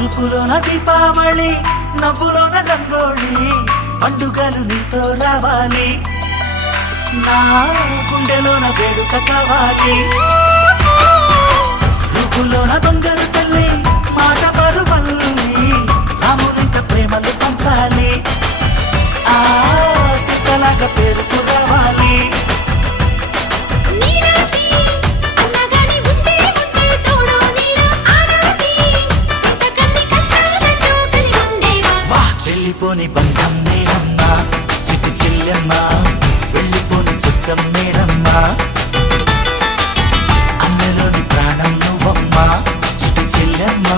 చూపులోన దీపావళి నవ్వులోన రంగోళి పండుగలు నీతో రావాలి నా గుండెలోన వేడుక కావాలి రూపులోన దొంగలు తల్లి మాట పరుమల్లి రామునింట ప్రేమలు పంచాలి ఆ సీతలాగా పేరుకు రావాలి వెళ్ళిపోని బంధం నేనమ్మా చిట్టి చెల్లెమ్మ వెళ్ళిపోని చుట్టం నేనమ్మా అన్నలోని ప్రాణం నువ్వమ్మా చిట్టి చెల్లెమ్మ